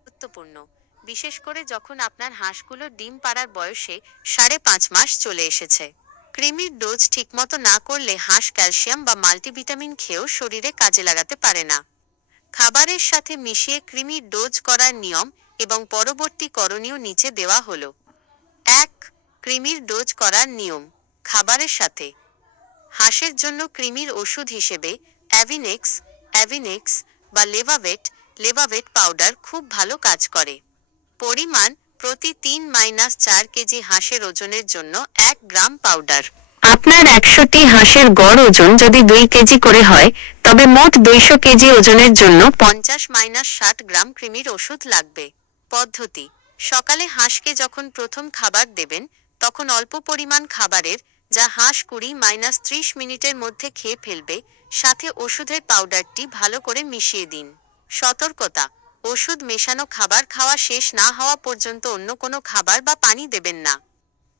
গুরুত্বপূর্ণ। বিশেষ করে যখন আপনার হাঁসগুলোর ডিম পাড়ার বয়সে সাড়ে পাঁচ মাস চলে এসেছে। কৃমির ডোজ ঠিকমতো না করলে হাঁস ক্যালসিয়াম বা মাল্টিভিটামিন খেয়েও শরীরে কাজে লাগাতে পারে না। খাবারের সাথে মিশিয়ে কৃমির ডোজ করার নিয়ম এবং পরবর্তী করণীয় নিচে দেওয়া হলো। এক কৃমির ডোজ করার নিয়ম, খাবারের সাথে। হাঁসের জন্য কৃমির ওষুধ হিসেবে অ্যাভিনেক্স অ্যাভিনেক্স বা লেভাভেট লেভাভেট পাউডার খুব ভালো কাজ করে। পরিমাণ প্রতি তিন মাইনাস চার কেজি হাঁসের ওজনের জন্য এক গ্রাম পাউডার আপনার একশোটি হাঁসের গড় ওজন যদি দুই কেজি করে হয় তবে মোট দুইশো কেজি ওজনের জন্য পঞ্চাশ মাইনাস ষাট গ্রাম কৃমির ওষুধ লাগবে। পদ্ধতি সকালে হাঁসকে যখন প্রথম খাবার দেবেন তখন অল্প পরিমাণ খাবারের যা হাঁস কুড়ি মাইনাস ত্রিশ মিনিটের মধ্যে খেয়ে ফেলবে, সাথে ওষুধের পাউডারটি ভালো করে মিশিয়ে দিন। সতর্কতা, ওষুধ মেশানো খাবার খাওয়া শেষ না হওয়া পর্যন্ত অন্য কোনো খাবার বা পানি দেবেন না।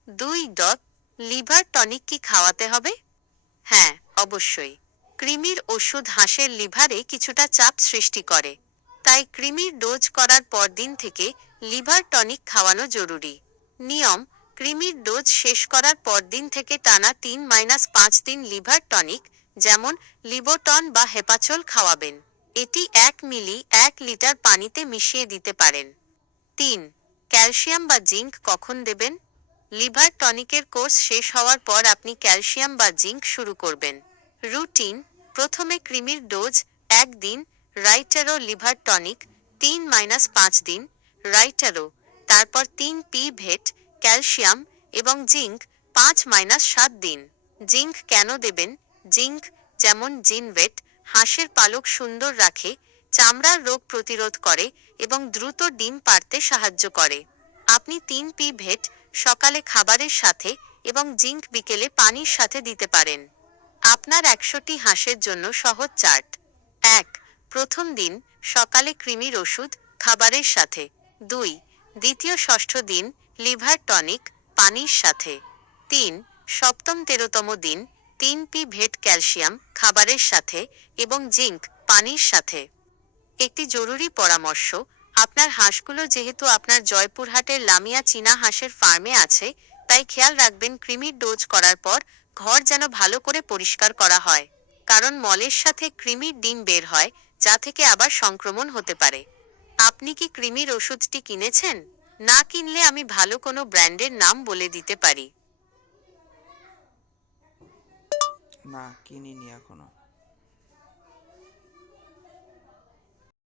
দুই ডট লিভার টনিক কি খাওয়াতে হবে? হ্যাঁ অবশ্যই। কৃমির ওষুধ হাঁসের লিভারে কিছুটা চাপ সৃষ্টি করে। তাই কৃমির ডোজ করার পর দিন থেকে লিভার টনিক খাওয়ানো জরুরি। নিয়ম কৃমির ডোজ শেষ করার পরদিন থেকে টানা তিন মাইনাস পাঁচ দিন লিভার টনিক, যেমন লিবোটন বা হেপাচল খাওয়াবেন। এটি এক মিলি এক লিটার পানিতে মিশিয়ে দিতে পারেন। তিন, ক্যালসিয়াম বা জিঙ্ক কখন দেবেন? লিভার টনিকের কোর্স শেষ হওয়ার পর আপনি ক্যালসিয়াম বা জিঙ্ক শুরু করবেন। রুটিন, প্রথমে ক্রিমির ডোজ এক দিন, রাইটারো লিভার টনিক তিন মাইনাস পাঁচ দিন, রাইটারো, তারপর তিন পি ভেট ক্যালসিয়াম এবং জিঙ্ক পাঁচ মাইনাস সাত দিন। জিঙ্ক কেন দেবেন? জিঙ্ক যেমন জিনভেট, হাঁসের পালক সুন্দর রাখে, চামড়ার রোগ প্রতিরোধ করে এবং দ্রুত ডিম পাড়তে সাহায্য করে। আপনি তিন পি ভেট সকালে খাবারের সাথে এবং জিঙ্ক বিকেলে পানির সাথে দিতে পারেন। আপনার একশোটি হাঁসের জন্য সহজ চার্ট। এক, প্রথম দিন সকালে কৃমির ওষুধ, খাবারের সাথে। দুই, দ্বিতীয় ষষ্ঠ দিন লিভার টনিক, পানির সাথে। তিন, সপ্তম তেরোতম দিন, তিন পি ভেট ক্যালসিয়াম, খাবারের সাথে এবং জিঙ্ক, পানির সাথে। একটি জরুরি পরামর্শ, আপনার হাঁসগুলো যেহেতু আপনার জয়পুরহাটের লামিয়া চীনা হাঁসের ফার্মে আছে, তাই খেয়াল রাখবেন কৃমির ডোজ করার পর ঘর যেন ভালো করে পরিষ্কার করা হয়, কারণ মলের সাথে কৃমির ডিম বের হয়, যা থেকে আবার সংক্রমণ হতে পারে। আপনি কি কৃমির ওষুধটি কিনেছেন? না কিনলে আমি ভালো কোনো ব্র্যান্ডের নাম বলে দিতে পারি। না কিনিনি এখনও।